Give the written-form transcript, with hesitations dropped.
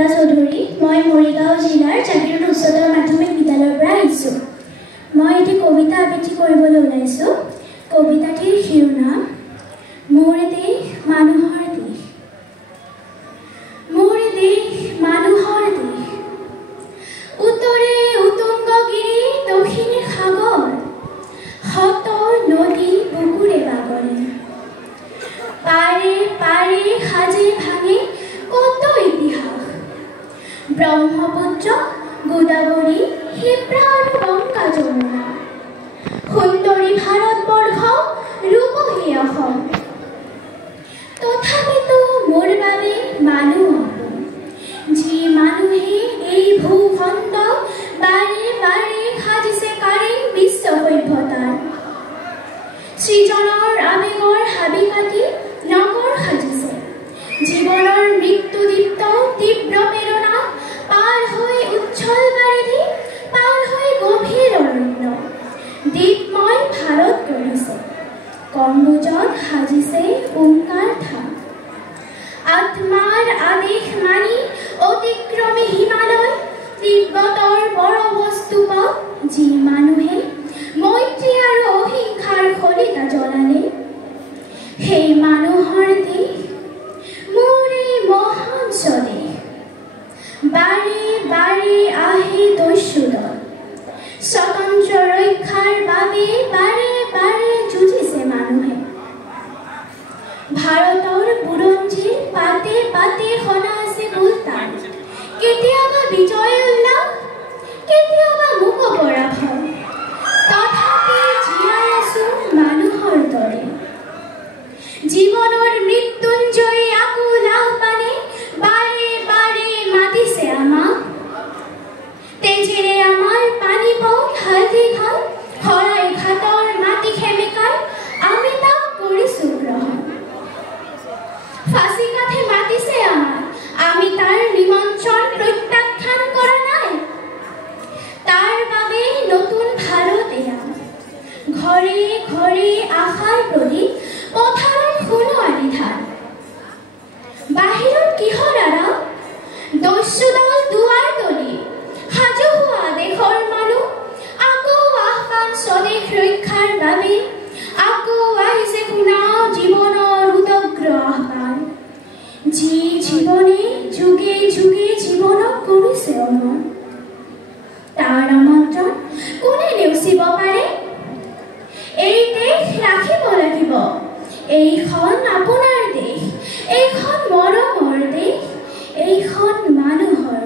কবিতা চৌধুৰী। মই মৰিগাঁও জিলাৰ জাগিৰোড উচ্চতৰ মাধ্যমিক বিদ্যালয়ৰ পৰা আহিছোঁ। মই এটি কবিতা আবৃত্তি কৰিবলৈ ওলাইছোঁ। কবিতাটিৰ শিৰোনাম মোৰ দেশ মানুহৰ দেশ। মোৰ দেশ মানুহৰ দেশ, উত্তৰে উতুংগগিৰি, দক্ষিণে সাগৰ, শত নদী বুকুৰে বাগৰে, পাৰে পাৰে সাজে ভাঙে কত ইতিহাস, ব্ৰহ্মপুত্ৰ গোদাবৰী শিপ্ৰা আৰু গংগা যমুনা, সুন্দৰী ভাৰতবৰ্ষ ৰূপহী অসম। তথাপিতো মোৰ বাবে মানুহ আপোন, যি মানুহে এই ভূখণ্ড বাৰে বাৰে সাজিছে কাৰেং বিশ্ব সভ্যতাৰ। সৃজনৰ আবেগৰ হাবি কাটি নগৰ সাজিছে, জীৱনৰ মৃত্যুদীপ্ত তীব্ৰ প্ৰেৰণা পাৰ হৈ উচ্ছল বাৰিধি, পাৰ হৈ গভীৰ অৰণ্য, দ্বীপময় ভাৰত গঢ়িছে, কম্বোজত সাজিছে ওংকাৰ ধাম। আত্মাৰ আদেশ মানি অতিক্ৰমে হিমালয়, তিব্বতৰ বৰবস্তুপত, যি মানুহে মৈত্ৰী আৰু অহিংসাৰ শলিতা জ্বলালে, সেই মানুহৰ দেশ মোৰ এই মহান স্বদেশ। বাৰে বাৰে আহে দস্যুদল, স্বতন্ত্ৰ ৰক্ষাৰ বাবে বাৰে বাৰে যুঁজিছে মানুহে। ভাৰতৰ বুৰঞ্জীৰ পাতে পাতে শুনা আছে বুলতান, কেতিয়াবা বিজয় উল্লাস, কেতিয়াবা মুখ পৰাভয়, তথাপি জীয়াই আছো মানুহৰ দৰে। জীৱনৰ মৃত্যুঞ্জয়ী আকুল আহ্বানে বাৰে বাৰে মাতিছে আমাক, তেজেৰে আমাৰ পানী পথ হালধি ঘাল, শৰাই ঘাটৰ মাটি সেমেকাই আমি তাক কৰিছো গ্ৰহণ। ফাঁচি কাঠে মাতিছে আমাক, আমি তাৰ নিমন্ত্ৰণ প্ৰত্যাখ্যান কৰা নাই। তাৰ বাবে নতুন ভাৰত এয়া, ঘৰে ঘৰে আশাৰ প্ৰদীপ, পথাৰত সোণোৱালী ধান। বাহিৰত কিহৰ আৰাম, দস্যুদল দুৱাৰ তলি, সাজু হোৱা দেশৰ মানুহ, আকৌ আহ্বান স্বদেশ ৰক্ষাৰ বাবে, আকৌ আহিছে শুনাও জীৱনৰ উদগ্ৰ আহ্বান। যি জীৱনে যুগে যুগে জীৱনক কৰিছে অমৰ, তাৰ আমন্ত্ৰণ কোনে নেওচিব পাৰে? এই দেশ ৰাখিব লাগিব, এইখন আপোনাৰ দেশ, এইখন মৰমৰ দেশ, এইখন মানুহৰ